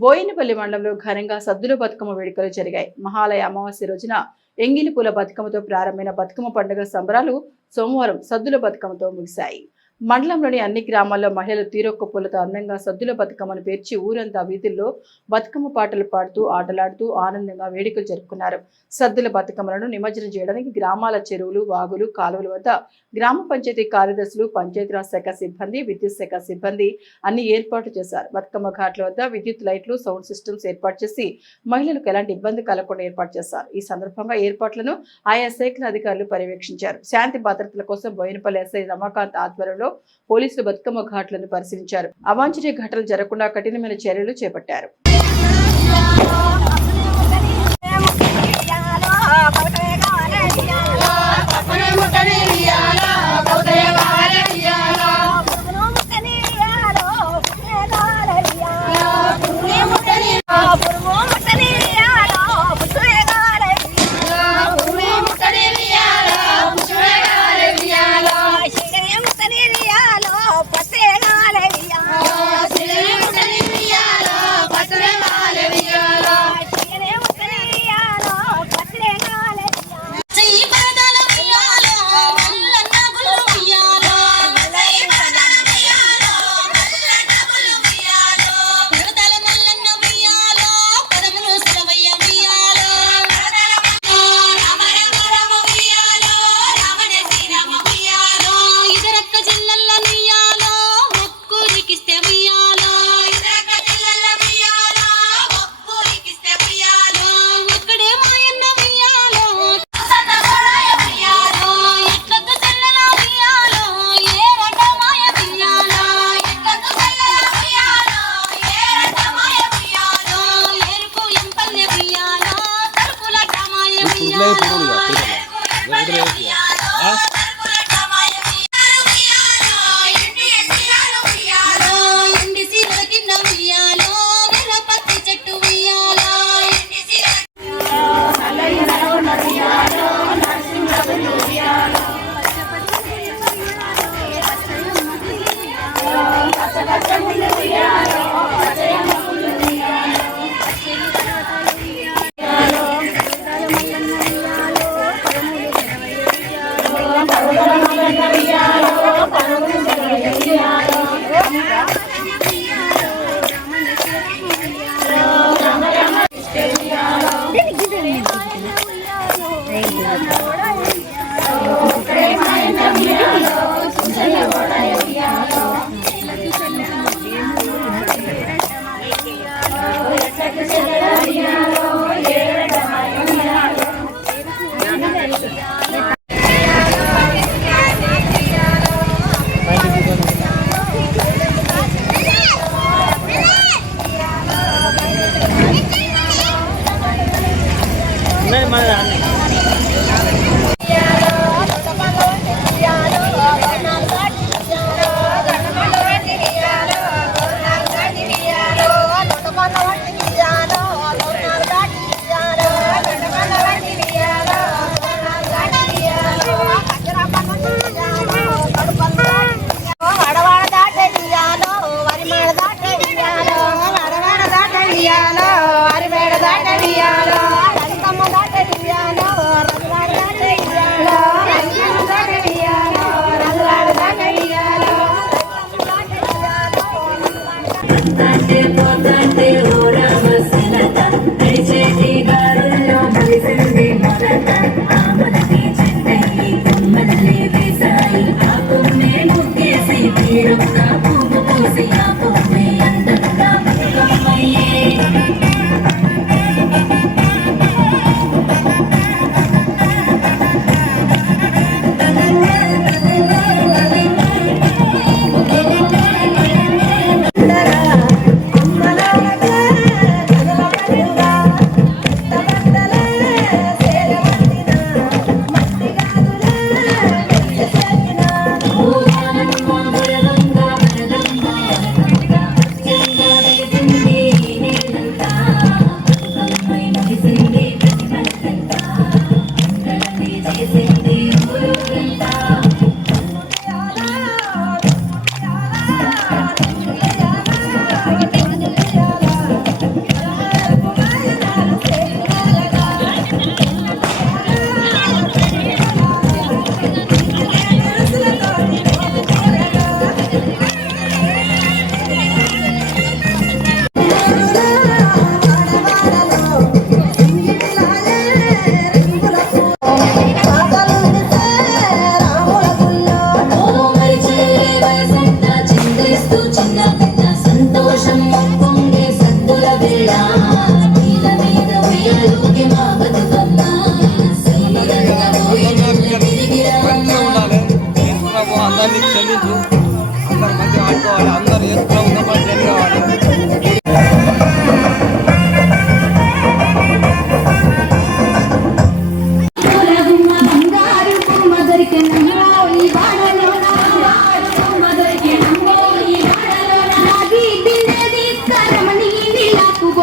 బోయినపల్లి మండలంలో ఘనంగా సద్దుల బతుకమ్మ వేడుకలు జరిగాయి. మహాలయ అమావాస్య రోజున ఎంగిలి పూల బతుకమ్మతో ప్రారంభమైన బతుకమ్మ పండుగ సంబరాలు సోమవారం సద్దుల బతుకమ్మతో ముగిశాయి. మండలంలోని అన్ని గ్రామాల్లో మహిళలు తీరొక్క పూలతో అందంగా సద్దుల బతుకమ్మను పేర్చి ఊరంతా వీధుల్లో బతుకమ్మ పాటలు పాడుతూ ఆటలాడుతూ ఆనందంగా వేడుకలు జరుపుకున్నారు. సద్దుల బతుకమ్మలను నిమజ్జనం చేయడానికి గ్రామాల చెరువులు, వాగులు, కాలువల వద్ద గ్రామ పంచాయతీ కార్యదర్శులు, పంచాయతీరాజ్ శాఖ సిబ్బంది, విద్యుత్ శాఖ సిబ్బంది అన్ని ఏర్పాట్లు చేశారు. బతుకమ్మ ఘాట్ల వద్ద విద్యుత్ లైట్లు, సౌండ్ సిస్టమ్స్ ఏర్పాటు చేసి మహిళలకు ఎలాంటి ఇబ్బంది కలగకుండా ఏర్పాటు చేశారు. ఈ సందర్భంగా ఏర్పాట్లను ఆయా శాఖల అధికారులు పర్యవేక్షించారు. శాంతి భద్రతల కోసం బోయినపల్లి ఎస్ఐ రమాకాంత్ ఆధ్వర్యంలో పోలీసులు బతుకమ్మ ఘాట్లను పరిశీలించారు. అవాంఛనీయ ఘటనలు జరగకుండా కఠినమైన చర్యలు చేపట్టారు.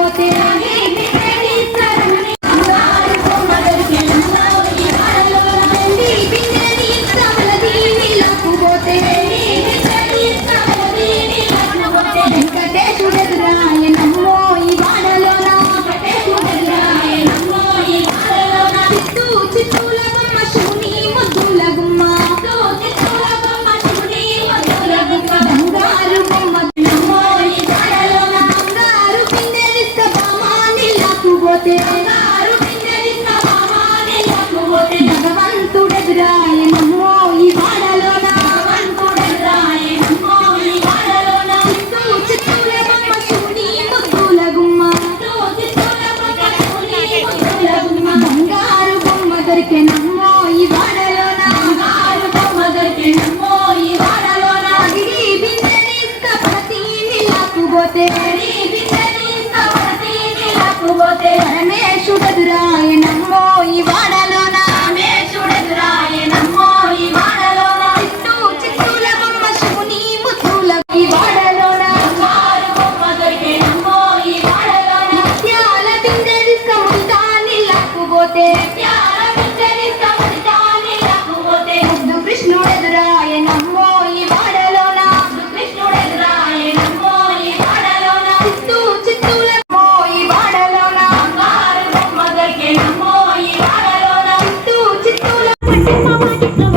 లాక్కుపోతే భగవంతుడెదురాయనమ్మో ఈ వాడలోన చిత్తూల బొమ్మ శివుని ముద్దుల గుమ్మ బంగారు బొమ్మ దొరికెనమ్మో ఈ వాడలోన అగిరి బిందెనిస్క పడతీని లాక్కుపోతే పరమేశుడెదురాయనమ్మో ఈ వాడలోన చిత్తూల బొమ్మ శివుని ముద్దుల ఈ వాడలోన ముత్యాల బిందెనిస్క ముడితాని లాక్కుపోతే ముద్దు కృష్ణుడెదురాయనమ్మో ఈ వాడలోన చిత్తూల ఈ వాడలోన చిత్తూల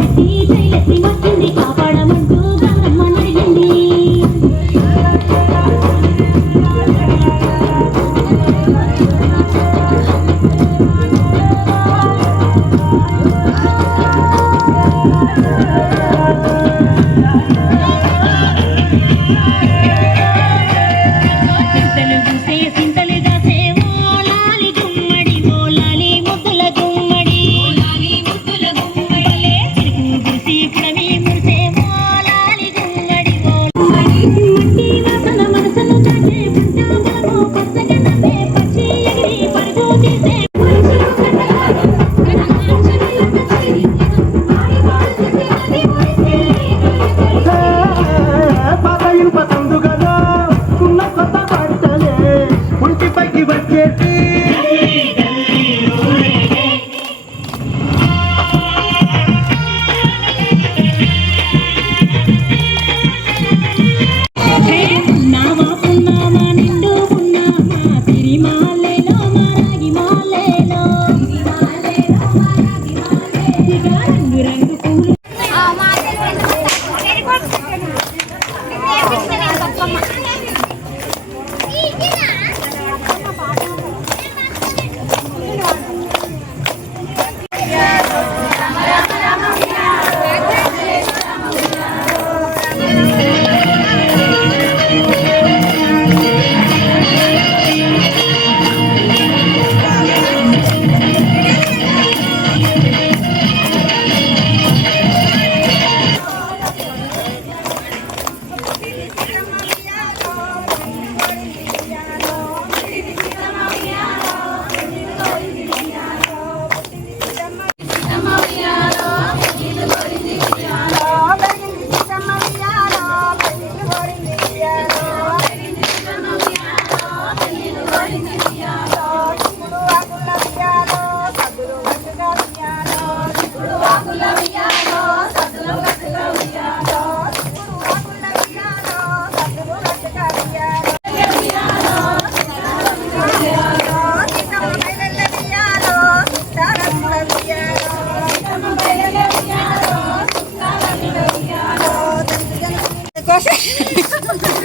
కాపాడమంటూ గంగమ్మ నడిగింది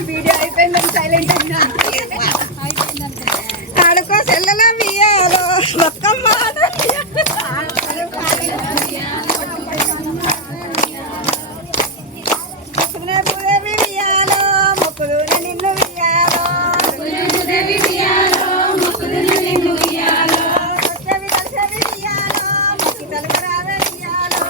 వీడియో అయిపోయిందని సైలెంట్ అయినా ఆడుకో సెల్లల బియ్యాలో బతుకమ్మ భూదేవి బియ్యాలో మొక్కులు నిన్ను బియ్యాలో మొక్కి తలకరాద బియ్యాలో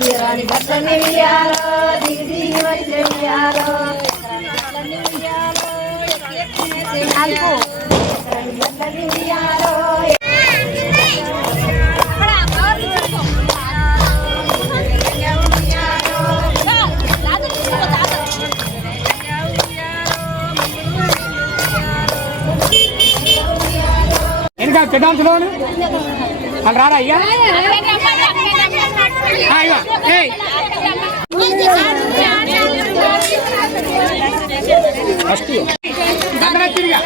దిగరాని గట్లని ఉయ్యాలో దిగి దిగి వచ్చే ఉయ్యాలో గట్లని ఉయ్యాలో ఇంకా చెడ్డాల్సిన వాళ్ళు రారా అయ్యా ఫస్ట్ తిరిగా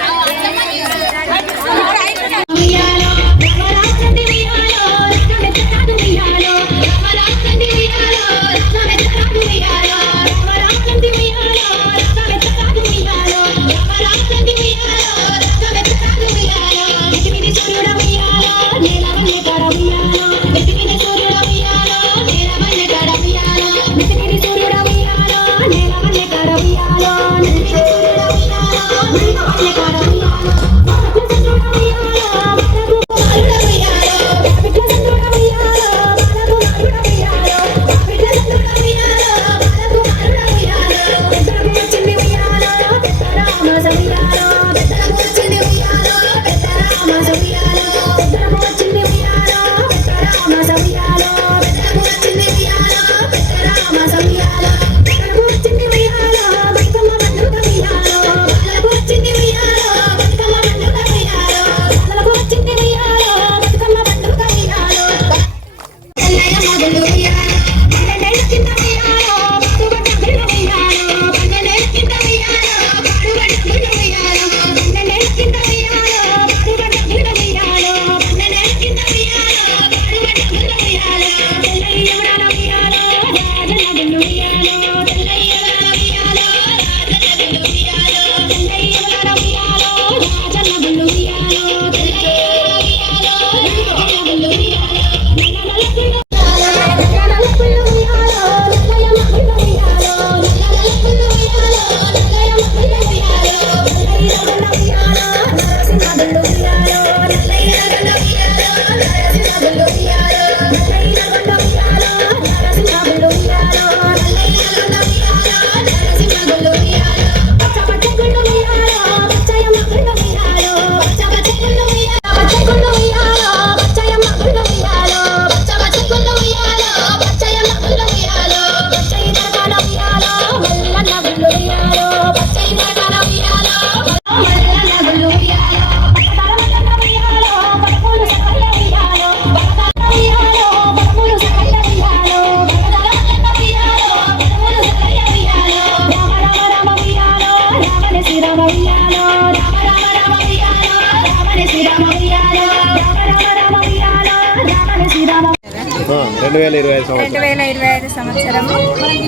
సంవత్సరము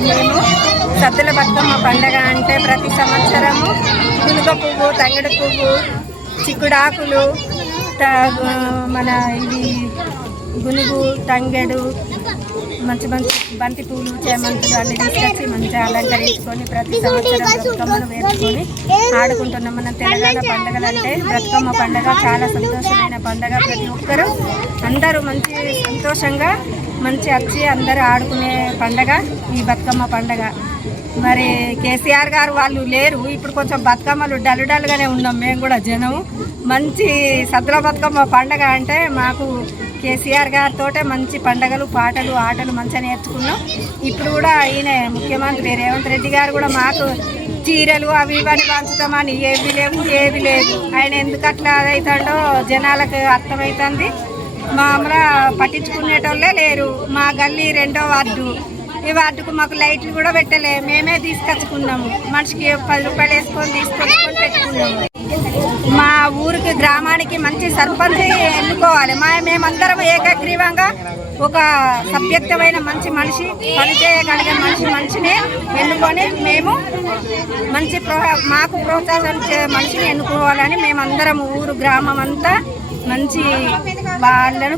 మేము సద్దుల బతుకమ్మ పండగ అంటే ప్రతి సంవత్సరము గునుగ పువ్వు, తంగడి పువ్వు, చిక్కుడాకులు, మన ఇది గునుగు, తంగెడు, మంచి మంచి బంతి పూలు, చేమంతులు అన్ని తీసుకొచ్చి మంచిగా అలంకరించుకొని ప్రతి సంవత్సరం బతుకమ్మను వేసుకొని ఆడుకుంటున్నాం. మన తెలంగాణ పండుగలు అంటే బతుకమ్మ పండుగ చాలా సంతోషమైన పండుగ. ప్రతి ఒక్కరూ అందరూ మంచి సంతోషంగా మంచి వచ్చి అందరూ ఆడుకునే పండగ ఈ బతుకమ్మ పండగ. మరి కేసీఆర్ గారు వాళ్ళు లేరు, ఇప్పుడు కొంచెం బతుకమ్మలు డల్గానే ఉన్నాం మేము కూడా జనం. మంచి సద్దుల బతుకమ్మ పండగ అంటే మాకు కేసీఆర్ గారితో మంచి పండగలు, పాటలు, ఆటలు మంచిగా నేర్చుకున్నాం. ఇప్పుడు కూడా ఈయన ముఖ్యమంత్రి రేవంత్ రెడ్డి గారు కూడా మాకు చీరలు అవి ఇవన్నీ పంచుతామని ఏది లేదు. ఆయన ఎందుకు అట్లా అవుతాడో జనాలకు అర్థమవుతుంది. మామూలుగా పట్టించుకునేటోళ్ళే లేరు. మా గల్లీ 2వ వార్డు, ఈ వార్డుకు మాకు లైట్లు కూడా పెట్టలే, మేమే తీసుకొచ్చుకున్నాము. మనిషికి 10 రూపాయలు వేసుకొని తీసుకొచ్చుకొని పెట్టుకున్నాము. మా ఊరికి గ్రామానికి మంచి సర్పంచ్ ఎన్నుకోవాలి. మేమందరం ఏకగ్రీవంగా ఒక సభ్యత్వమైన మంచి మనిషి, పనిచేయగలిగే మనిషిని ఎన్నుకొని మేము మంచి మాకు ప్రోత్సాహించే మనిషిని ఎన్నుకోవాలని మేమందరం ఊరు గ్రామం అంతా మంచి వాళ్ళను